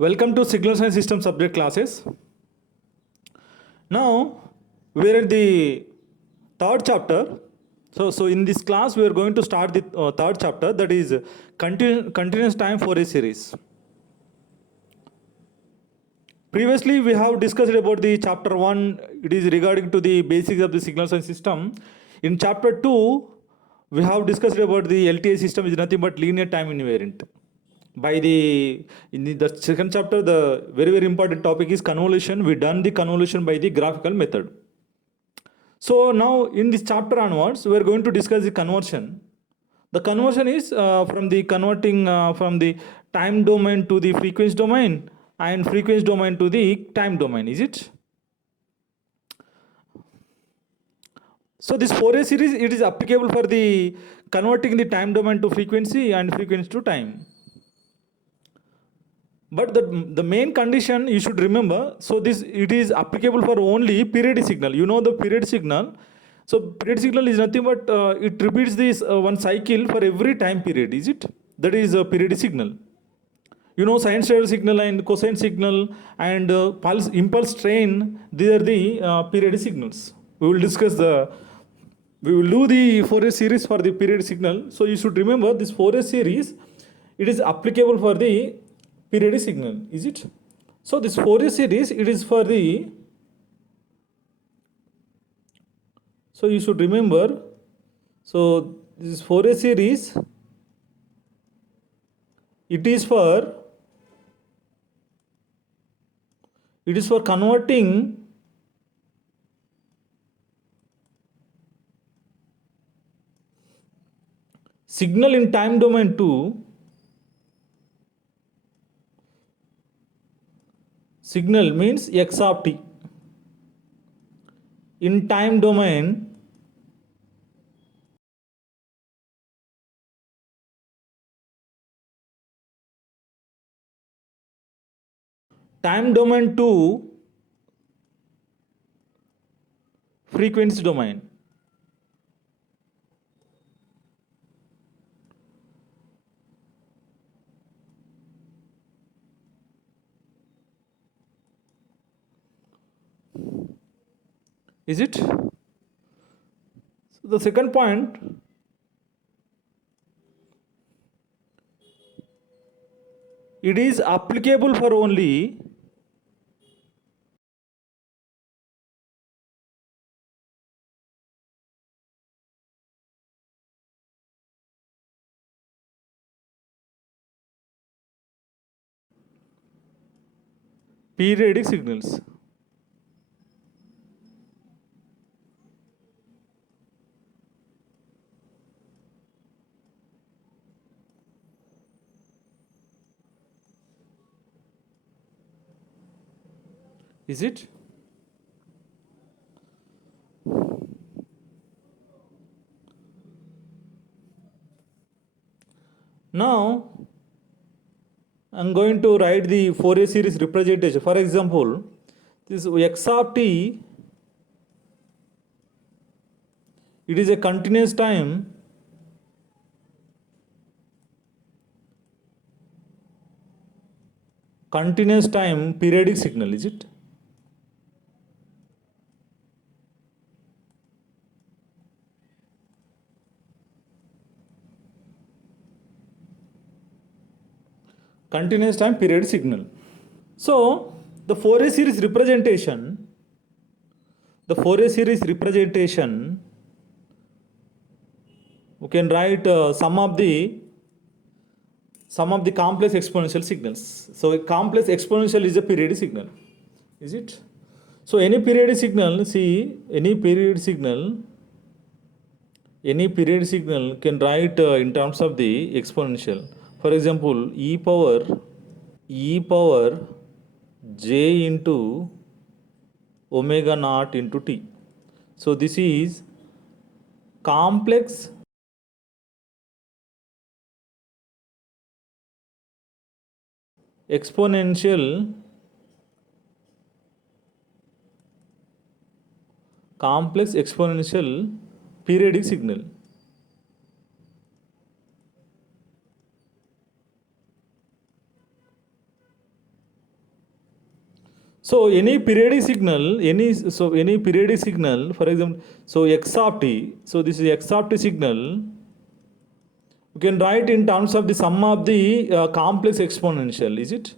Welcome to Signals and System subject classes. Now we are at the third chapter. So in this class we are going to start the third chapter, that is continuous time Fourier series. Previously we have discussed about the chapter 1, it is regarding to the basics of the signals and system. In chapter 2 we have discussed about the LTI system is nothing but linear time invariant. In the second chapter, the very important topic is convolution. We done the convolution by the graphical method. So now in this chapter onwards, we are going to discuss the conversion. The conversion is from the converting from the time domain to the frequency domain and frequency domain to the time domain, is it? So this Fourier series, it is applicable for the converting the time domain to frequency and frequency to time. But the main condition you should remember, so it is applicable for only periodic signal. You know the periodic signal. So periodic signal is nothing but it repeats this one cycle for every time period, is it? That is a periodic signal. You know sinusoidal signal and cosine signal and impulse train, these are the periodic signals. We will do the Fourier series for the periodic signal. So you should remember this Fourier series, it is applicable for the periodic signal, is it? So this Fourier series, it is for the, so you should remember, so this Fourier series, it is for converting signal in time domain to signal means x of t in time domain to frequency domain. Is it? So the second point, it is applicable for only periodic signals. Is it? Now I'm going to write the Fourier series representation. For example, this x of t, it is a continuous time periodic signal, is it? Continuous time periodic signal. So the Fourier series representation, we can write sum of the complex exponential signals. So a complex exponential is a periodic signal, is it? So any periodic signal can write in terms of the exponential. For example, e power j into omega naught into t. So this is complex exponential periodic signal. So any periodic signal, any periodic signal, for example, so x of t, so this is x of t signal, you can write in terms of the sum of the complex exponential, is it?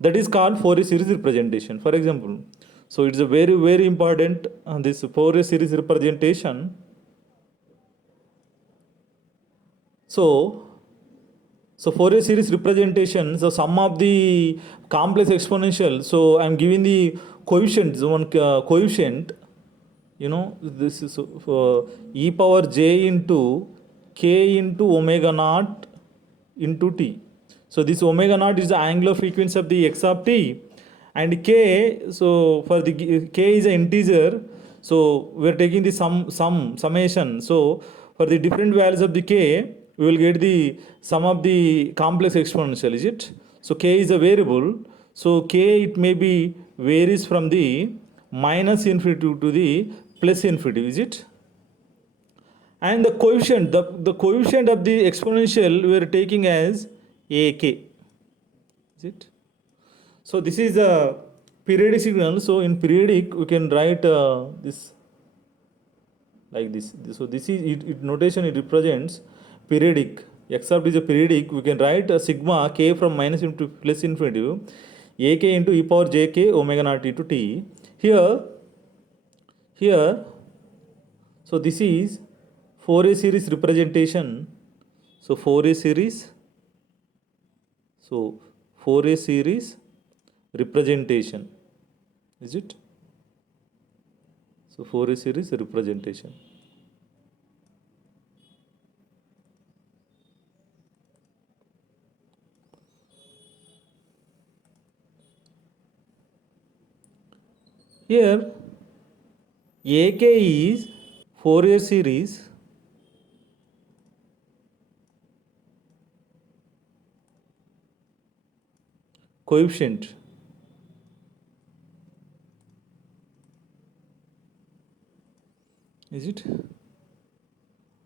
That is called Fourier series representation. For example, so it's a very, very important this Fourier series representation. So Fourier series representation, so sum of the complex exponential. So I'm giving the coefficient, one coefficient, this is e power j into k into omega naught into t. So this omega naught is the angular frequency of the x of t, and k, so for the k is an integer, so we are taking the summation. So for the different values of the k, we will get the sum of the complex exponential, is it? So k is a variable, so k it may be varies from the minus infinity to the plus infinity, is it? And the coefficient, the coefficient of the exponential we are taking as ak, is it? So this is a periodic signal. So in periodic we can write this like this. So this is it notation, it represents periodic. X of t is a periodic. We can write a sigma k from minus into plus infinity ak into e power jk omega naught t to t. Here, so this is Fourier series representation. So Fourier series representation, is it? So Fourier series representation. Here AK is Fourier series coefficient, is it?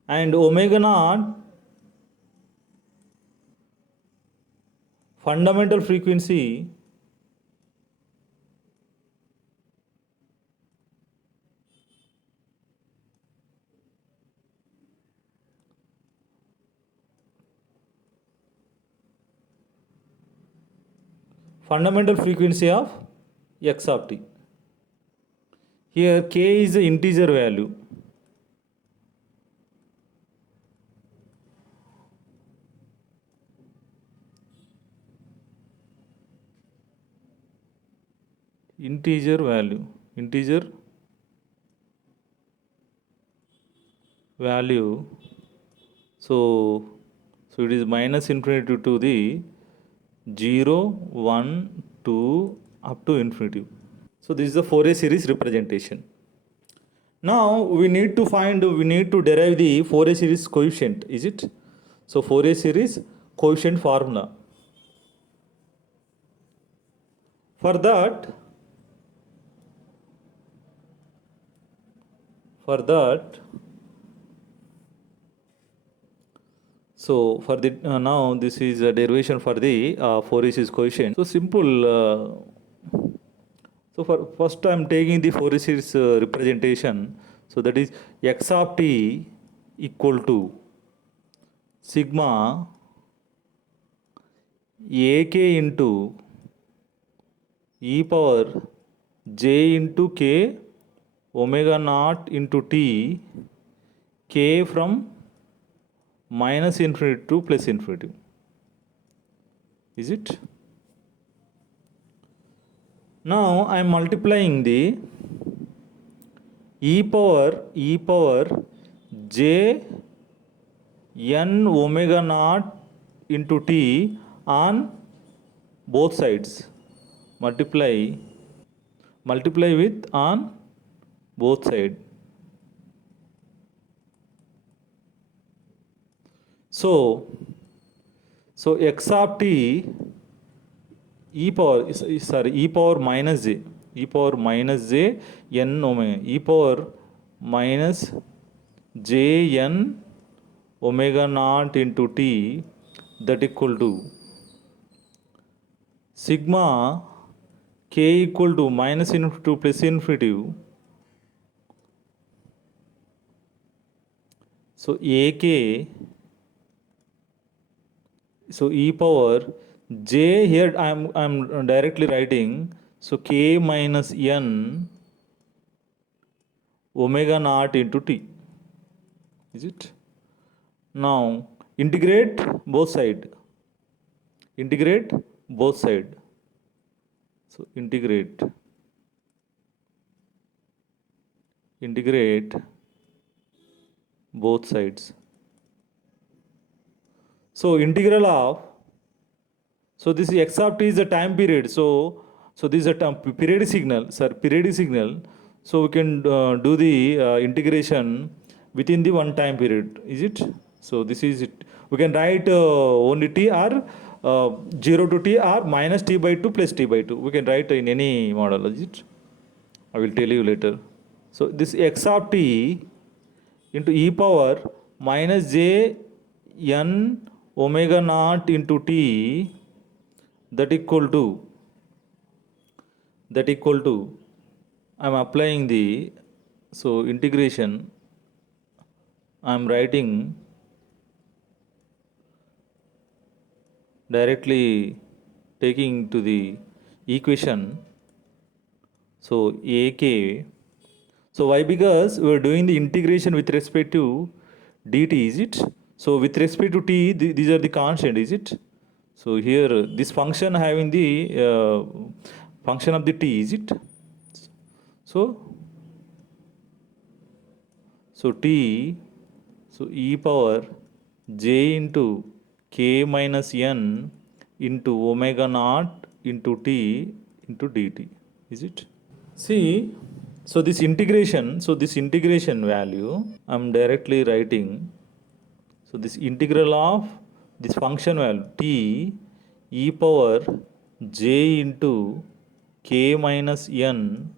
And omega naught fundamental frequency of x of t. Here k is the integer value. Integer value. So it is minus infinity to the 0, 1, 2 up to infinity. So this is the Fourier series representation. Now we need to derive the Fourier series coefficient, is it? So Fourier series coefficient formula. For that, so for the now this is a derivation for the Fourier series coefficient. So simple. So for first I am taking the Fourier series representation. So that is x of t equal to sigma ak into e power j into k omega naught into t, k from minus infinity to plus infinity, is it? Now I am multiplying the e power j n omega naught into t on both sides. Multiply with on both sides. So x of t e power minus j n omega, e power minus j n omega naught into t, that equal to sigma k equal to minus infinity to plus infinity. So ak, so e power j, here I'm directly writing, so k minus n omega naught into t, is it? Now integrate both side, integrate both side, so integrate both sides. So integral of, so this x of t is a time period. So this is a periodic signal, sir, periodic signal. So we can do the integration within the one time period, is it? So this is it. We can write only t or 0 to t or minus t by 2 plus t by 2. We can write in any model, is it? I will tell you later. So this x of t into e power minus j n omega naught into t, that equal to I am applying the, so integration I am writing directly taking to the equation. So ak, so why? Because we are doing the integration with respect to dt, is it? So with respect to t, these are the constant, is it? So here this function having the function of the t, is it? So t, so e power j into k minus n into omega naught into t into dt, is it? See, so this integration value I'm directly writing. So this integral of this function value t e power j into k minus n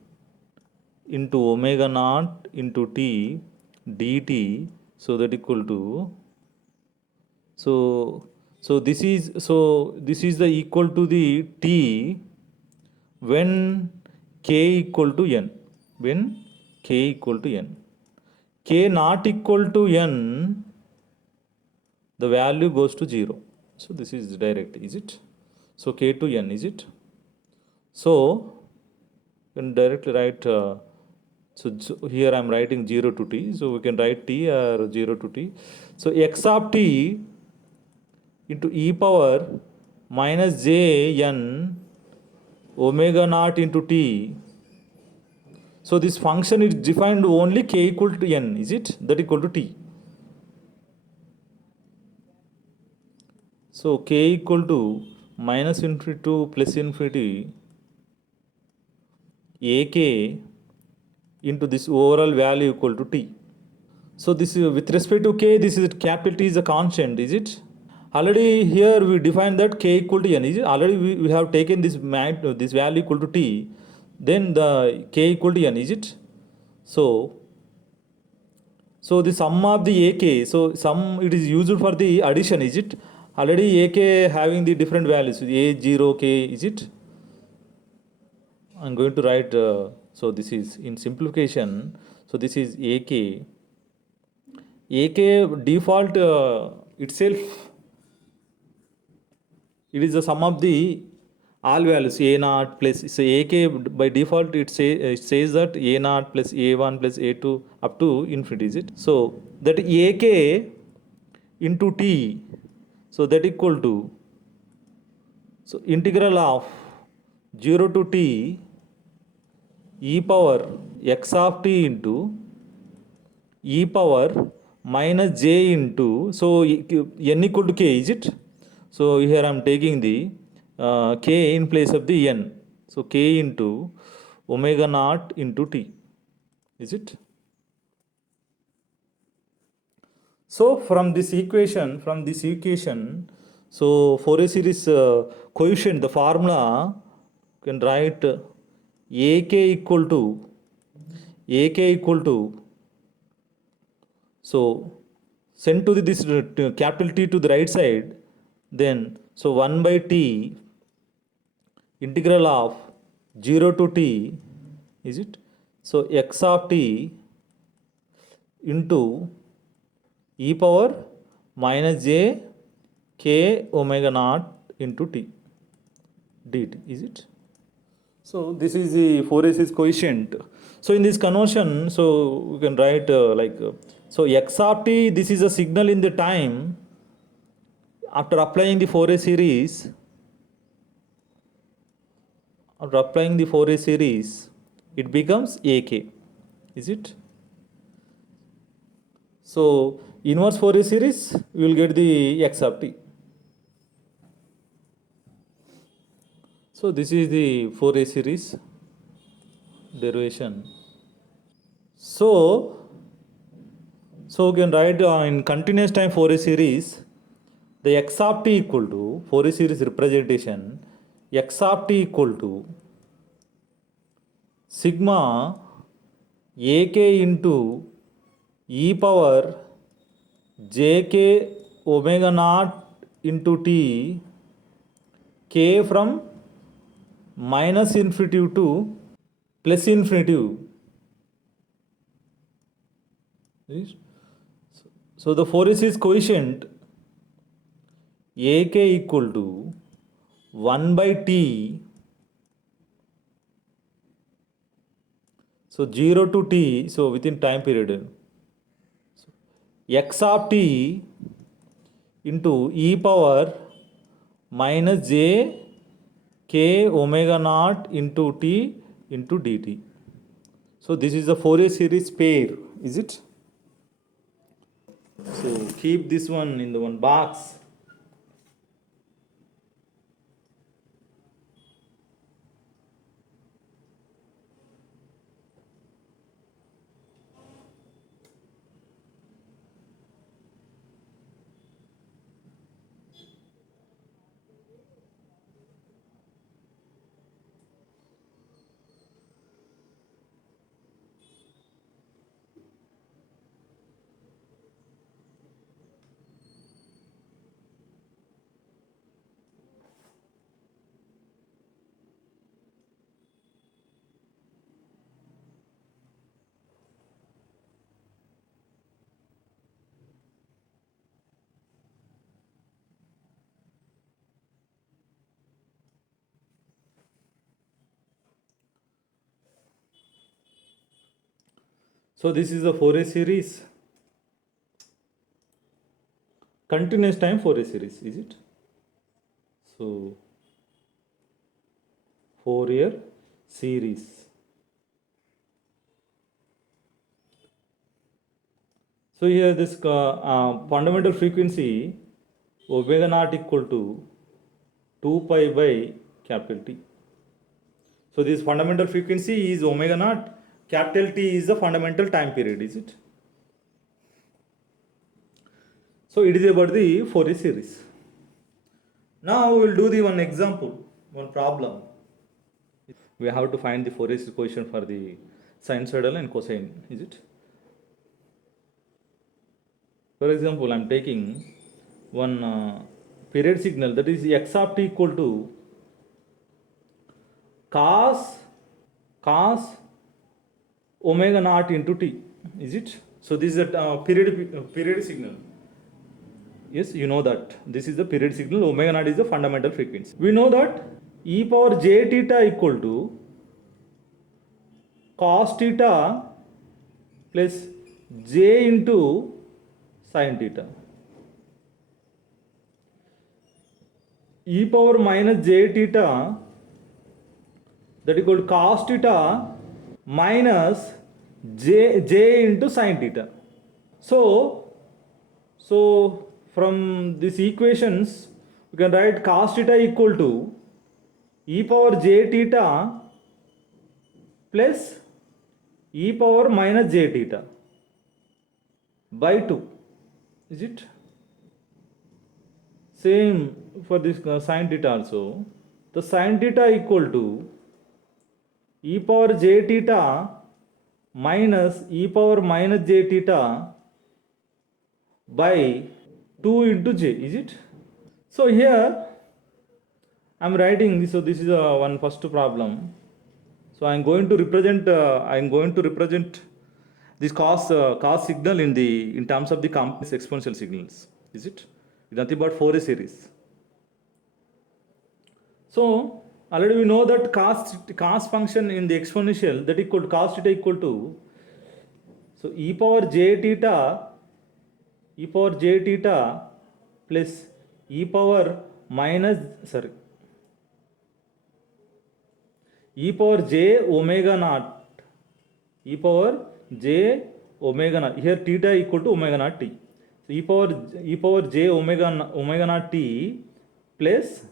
into omega naught into t dt, so that equal to, this is the equal to the t when k equal to n, when k equal to n. K not equal to n, the value goes to 0. So this is direct, is it? So k to n, is it? So you can directly write, so here I am writing 0 to t, so we can write t or 0 to t. So x of t into e power minus j n omega naught into t. So this function is defined only k equal to n, is it? That equal to t. So k equal to minus infinity to plus infinity ak into this overall value equal to t. So this is with respect to k, this is capital T is a constant, is it? Already here we define that k equal to n, is it? Already we have taken this this value equal to t, then the k equal to n, is it? So the sum of the ak, so sum it is used for the addition, is it? Already ak having the different values, a0 k, is it? I'm going to write, so this is in simplification, so this is ak default itself, it is the sum of the all values a naught plus, so ak by default it says that a naught plus a1 plus a2 up to infinity, is it? So that ak into t, so that equal to, so integral of 0 to t e power x of t into e power minus j into, so n equal to k, is it? So here I am taking the k in place of the n. So k into omega naught into t, is it? So from this equation, so Fourier series coefficient, the formula you can write ak equal to, so send to this capital T to the right side, then so 1 by t integral of 0 to t, is it? So x of t into e power minus j k omega naught into t dt, is it? So this is the Fourier series coefficient. So in this conversion, so we can write so x of t, this is a signal in the time. After applying the Fourier series, it becomes ak, is it? So inverse Fourier series, we will get the x of t. So this is the Fourier series derivation. So we can write in continuous time Fourier series, the x of t equal to Fourier series representation, x of t equal to sigma ak into e power jk omega naught into t k from minus infinitive to plus infinitive. So the Fourier series coefficient ak equal to 1 by t, so 0 to t, so within time period, x of t into e power minus j k omega naught into t into dt. So this is the Fourier series pair, is it? So keep this one in the one box. So this is the Fourier series, continuous time Fourier series, is it? So Fourier series. So here this fundamental frequency omega naught equal to 2 pi by capital T. So this fundamental frequency is omega naught, capital T is the fundamental time period, is it? So it is about the Fourier series. Now we will do the one example, one problem. We have to find the Fourier series coefficient for the sinusoidal and cosine, is it? For example, I am taking one period signal, that is x of t equal to cos omega naught into t, is it? So this is a period signal. Yes, you know that this is the period signal. Omega naught is the fundamental frequency. We know that e power j theta equal to cos theta plus j into sin theta. E power minus j theta, that equal to cos theta minus j into sin theta. So from these equations, we can write cos theta equal to e power j theta plus e power minus j theta by 2, is it? Same for this sin theta also. The sin theta equal to e power j theta minus e power minus j theta by 2 into j, is it? So here I am writing this. So this is one first problem. So I'm going to represent this cos signal in terms of the complex exponential signals. Is it? It's nothing but Fourier series. So already we know that cos function in the exponential that equal to cos theta equal to, so e power j theta plus e power minus e power j omega naught, e power j omega naught, here theta equal to omega naught t. So e power j omega naught t plus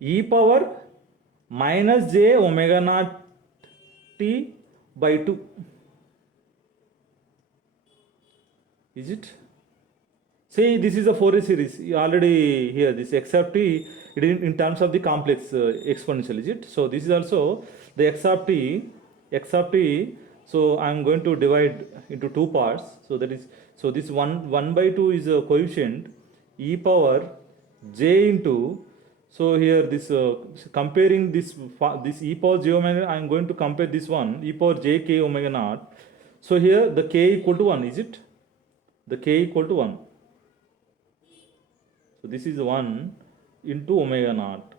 e power minus j omega naught t by 2. Is it? See, this is a Fourier series. You already here this x of t, it is in terms of the complex exponential, is it? So this is also the x of t. So I am going to divide into two parts. So that is, so this 1 by 2 is a coefficient e power j into, so here this comparing this e power j omega, I am going to compare this one e power j k omega naught. So here the k equal to 1, is it? The k equal to 1. So this is 1 into omega naught.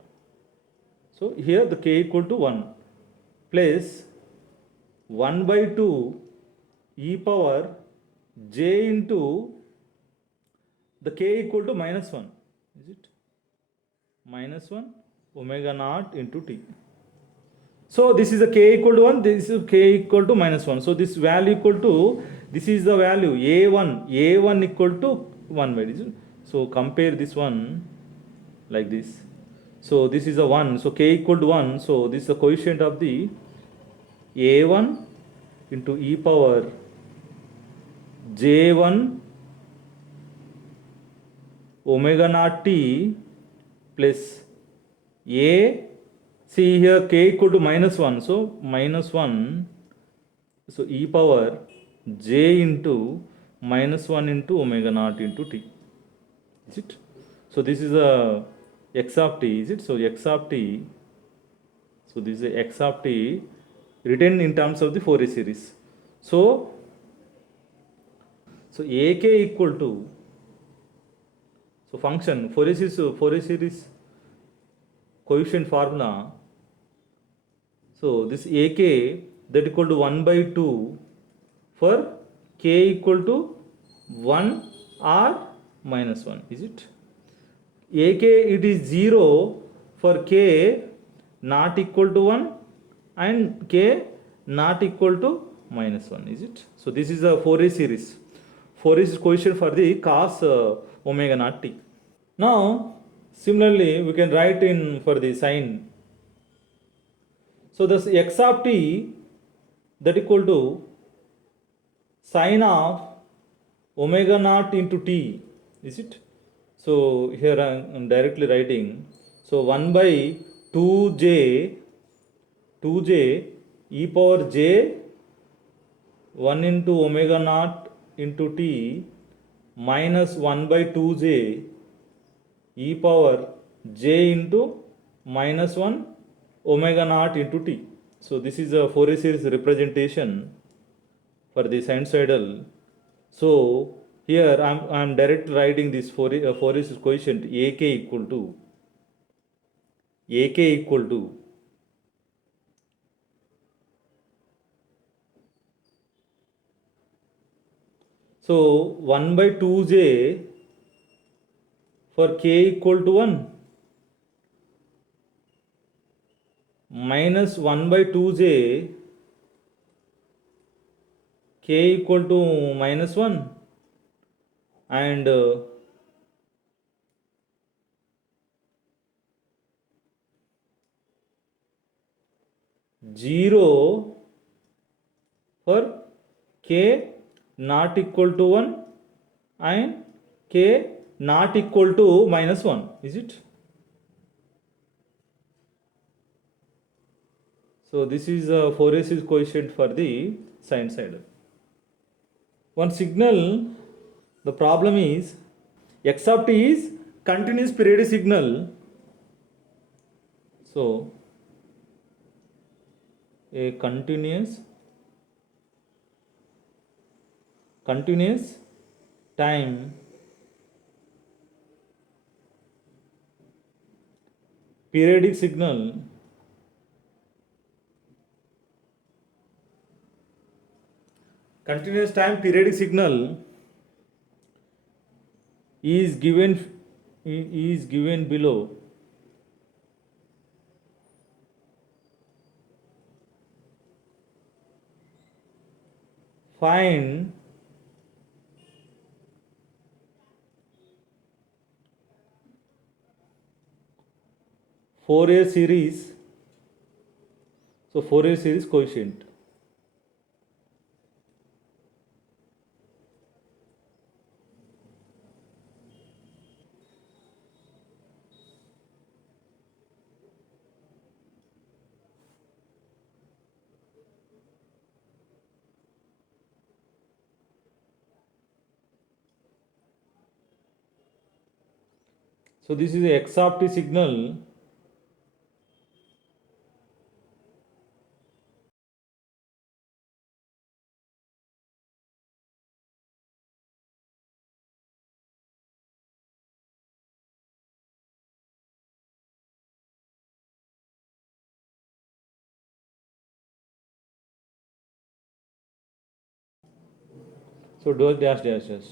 So here the k equal to 1 plus 1 by 2 e power j into the k equal to minus 1. Is it? Minus 1 omega naught into t. So this is a k equal to 1, this is k equal to minus 1. So this value equal to, this is the value a1 equal to 1 by this. So compare this one like this. So this is a 1, so k equal to 1. So this is the coefficient of the a1 into e power j1 omega naught t plus a, see here k equal to minus 1, so minus 1, so e power j into minus 1 into omega naught into t. Is it? So this is a x of t, is it? So x of t, so this is a x of t written in terms of the Fourier series. So ak equal to, so function Fourier series coefficient formula. So this ak that equal to 1 by 2 for k equal to 1 or minus 1, is it? ak it is 0 for k not equal to 1 and k not equal to minus 1, is it? So this is a Fourier series coefficient for the cos omega naught t. Now similarly we can write in for the sine. So this x of t that equal to sine of omega naught into t, is it? So here I am directly writing, so 1 by 2j e power j 1 into omega naught into t minus 1 by 2j e power j into minus 1 omega naught into t. So this is a Fourier series representation for the sinusoidal. So here I am directly writing this Fourier series coefficient ak equal to so 1 by 2j for k equal to 1 minus 1 by 2j k equal to minus 1 and 0 for k not equal to 1 and k not equal to minus 1, is it? So this is a Fourier series coefficient for the sinusoidal. One signal, the problem is x of t is continuous periodic signal. So a continuous time periodic signal is given below. Find Fourier series. So Fourier series coefficient. So this is a x of t signal. So do dash dash dash.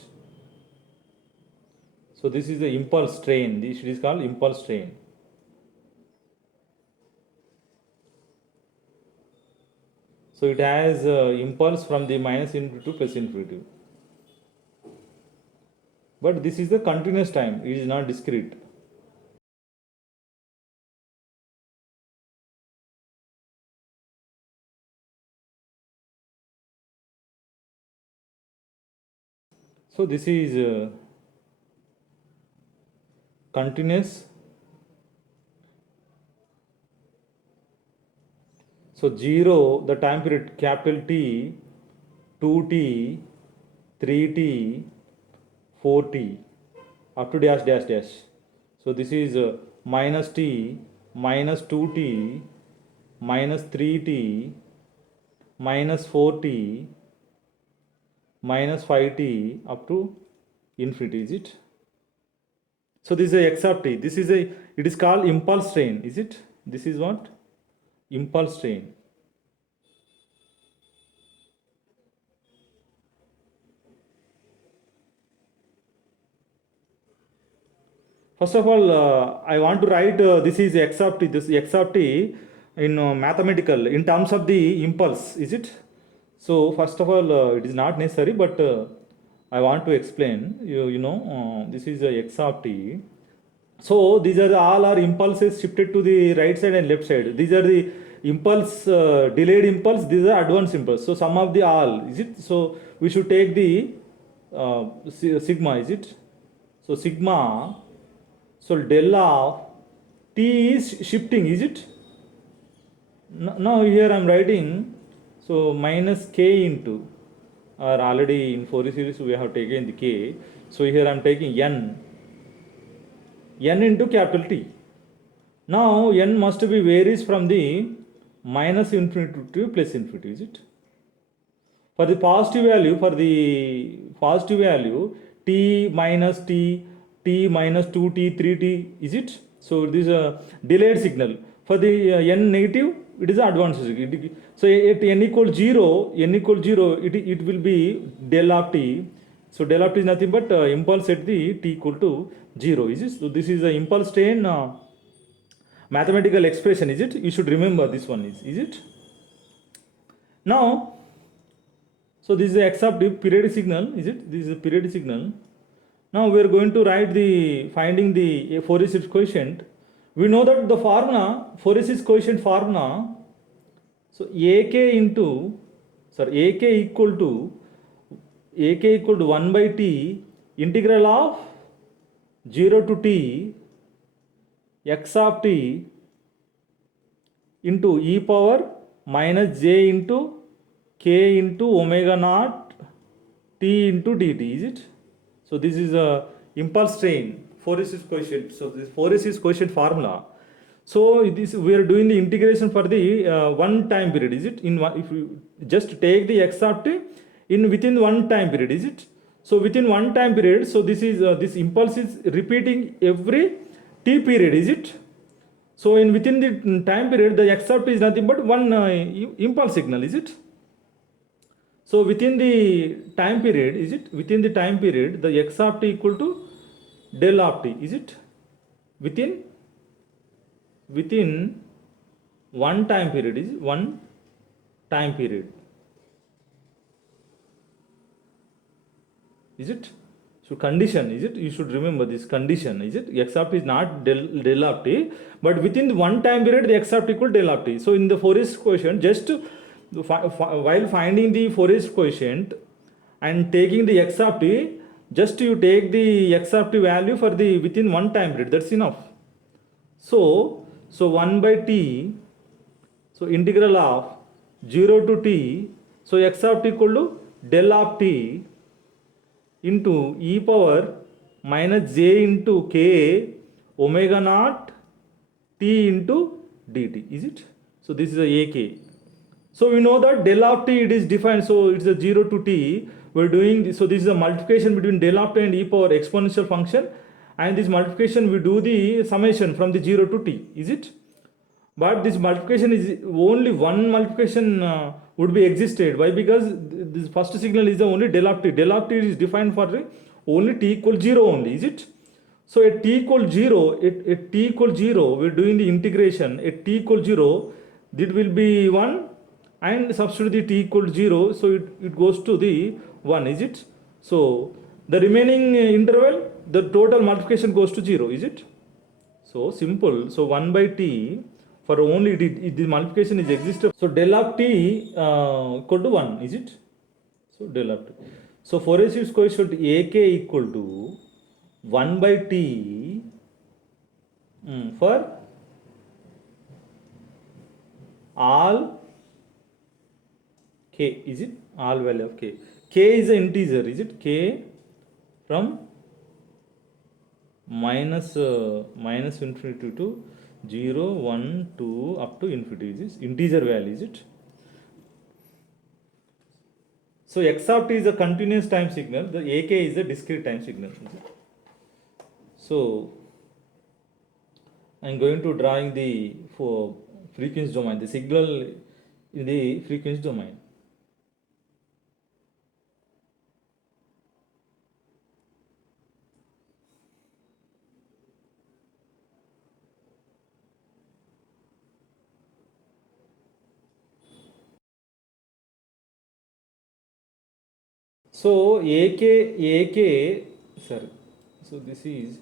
So this is the impulse train. This is called impulse train. So it has impulse from the minus infinity to plus infinity. But this is the continuous time. It is not discrete. So this is continuous. So 0, the time period capital T, 2t, 3t, 4t, up to dash dash dash. So this is minus t, minus 2t, minus 3t, minus 4t, minus 5t, up to infinity, is it? So this is a x of t. This is it is called impulse train, is it? This is what? Impulse train. First of all, I want to write this is x of t. This x of t in mathematical in terms of the impulse, is it? So first of all, it is not necessary, but I want to explain. This is a x of t. So these are all our impulses shifted to the right side and left side. These are the impulse, delayed impulse. These are advanced impulse. So sum of the all, is it? So we should take the sigma, is it? So sigma. So del of t is shifting, is it? Now here I am writing. So minus k into, or already in Fourier series we have taken the k. So here I am taking n into capital T. Now n must be varies from the minus infinity to plus infinity, is it? For the positive value, t minus t, t minus 2t, 3t, is it? So this is a delayed signal. For the n negative, it is an advanced signal. So at n equals 0, it will be del of t. So del of t is nothing but impulse at the t equal to 0, is it? So this is the impulse train mathematical expression, is it? You should remember this one, is it? Now, so this is the x of t periodic signal, is it? This is a periodic signal. Now we are going to write finding the Fourier series coefficient. We know that the formula, Fourier series coefficient formula, so ak equal to 1 by t integral of 0 to t x of t into e power minus j into k into omega naught t into dt, is it? So this is a impulse train, Fourier series coefficient. So this Fourier series coefficient formula. So this we are doing the integration for the one time period, is it? In one, if you just take the x of t in within one time period, is it? So within one time period, so this is this impulse is repeating every t period, is it? So in within the time period, the x of t is nothing but one impulse signal, is it? So within the time period, is it? Within the time period, the x of t equal to del of t, is it? Within one time period, is one time period, is it? So condition, is it? You should remember this condition, is it? X of t is not del of t, but within the one time period, the x of t equal del of t. So in the Fourier quotient, just while finding the Fourier quotient and taking the x of t, just you take the x of t value for the within one time period. That's enough. So 1 by t, so integral of 0 to t, so x of t equal to del of t into e power minus j into k omega naught t into dt, is it? So this is a ak. So we know that del of t, it is defined, so it's a 0 to t. We're doing this, so this is a multiplication between del of t and e power exponential function, and this multiplication we do the summation from the 0 to t, is it? But this multiplication is only one multiplication would be existed. Why? Because this first signal is the only del of t. Del of t is defined for only t equal 0 only, is it? So at t equal 0, at t equal 0, we're doing the integration. At t equal 0, it will be 1, and substitute the t equal 0, so it goes to the 1, is it? So the remaining interval, the total multiplication goes to 0, is it? So simple. So 1 by t, for only the multiplication is existed. So del of t equal to 1, is it? So del of t. So Fourier series coefficient ak equal to 1 by t for all k, is it? All value of k. K is an integer, is it? K from minus infinity to 0, 1, 2 up to infinity, is it? Integer value, is it? So x of t is a continuous time signal, the ak is a discrete time signal, is it? So I am going to drawing the for frequency domain, the signal in the frequency domain. So ak, sorry, so this is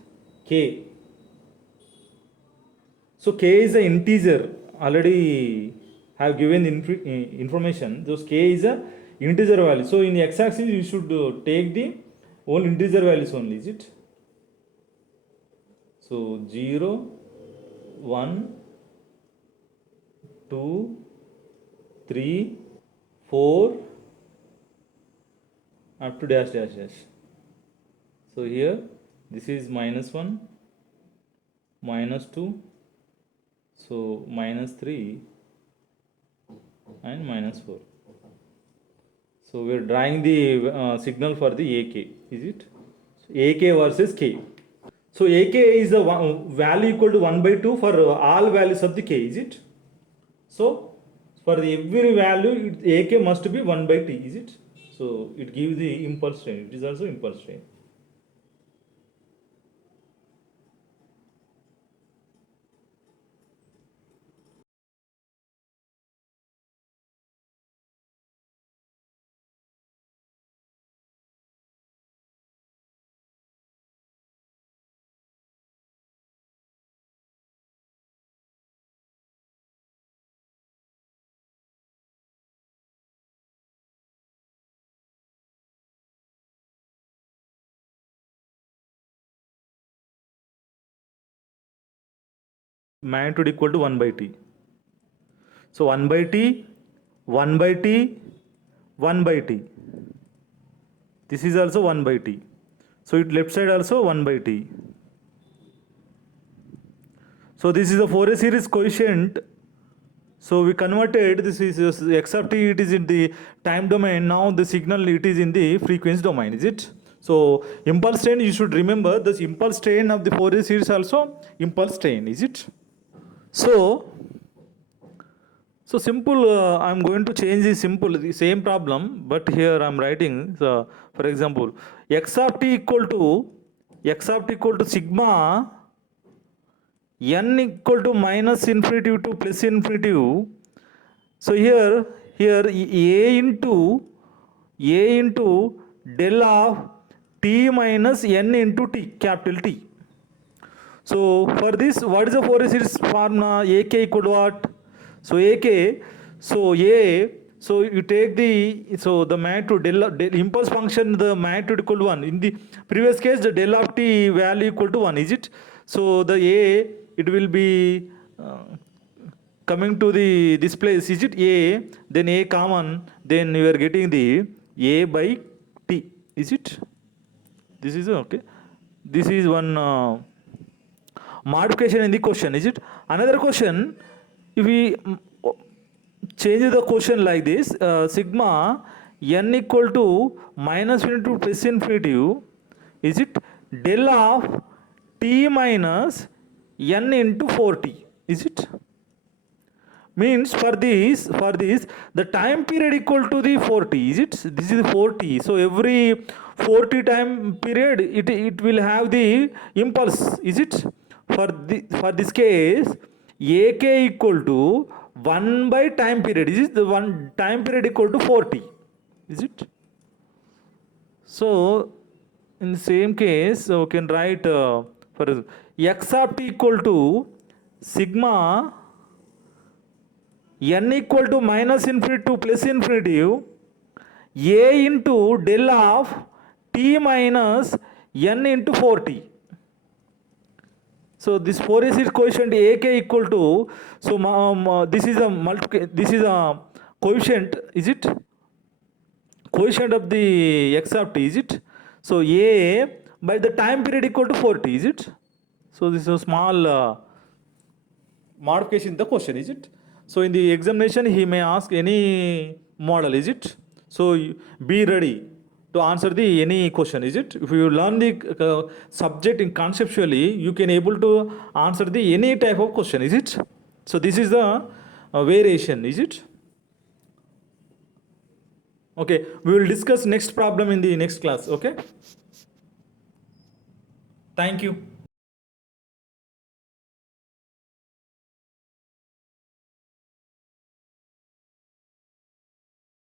k. So k is an integer, already have given information. Those k is a integer value. So in x-axis you should take the all integer values only, is it? So 0, 1, 2, 3, 4 up to dash dash dash. So here this is minus 1, minus 2, so minus 3 and minus 4. So we are drawing the signal for the ak, is it? So ak versus k. So ak is the value equal to 1 by 2 for all values of the k, is it? So for every value ak must be 1 by t, is it? So it gives the impulse train. It is also impulse train. Magnitude equal to 1 by t. So 1 by t, 1 by t, 1 by t. This is also 1 by t. So it left side also 1 by t. So this is the Fourier series coefficient. So we converted this is x of t, it is in the time domain. Now the signal, it is in the frequency domain, is it? So impulse train, you should remember this impulse train of the Fourier series also impulse train, is it? So simple, I'm going to change the same problem, but here I'm writing, for example, x of t equal to sigma n equal to minus infinitive to plus infinitive. So here a into del of t minus n into t, capital T. So for this, what is the Fourier series formula? Ak equal to what? So ak, so you take the magnitude del impulse function, the magnitude equal to 1. In the previous case, the del of t value equal to 1, is it? So the a, it will be coming to this place, is it a, then a common, then you are getting the a by t, is it? This is okay. This is one modification in the question, is it? Another question, if we change the question like this, sigma n equal to minus infinity to plus infinitive, is it del of t minus n into 4t, is it? Means for this the time period equal to the 4t, is it? This is 4t. So every 4t time period it will have the impulse, is it? For this case, ak equal to 1 by time period, is it? The one time period equal to 4t, is it? So in the same case, we can write for x of t equal to sigma n equal to minus infinity to plus infinitive a into del of t minus n into 4t. So this Fourier series coefficient ak equal to, so this is a coefficient, is it? Coefficient of the x of t, is it? So a by the time period equal to 4t, is it? So this is a small modification in the question, is it? So in the examination, he may ask any model, is it? So be ready to answer the any question, is it? If you learn the subject in conceptually, you can able to answer the any type of question, is it? So this is the variation, is it? Okay, we will discuss next problem in the next class, okay? Thank you.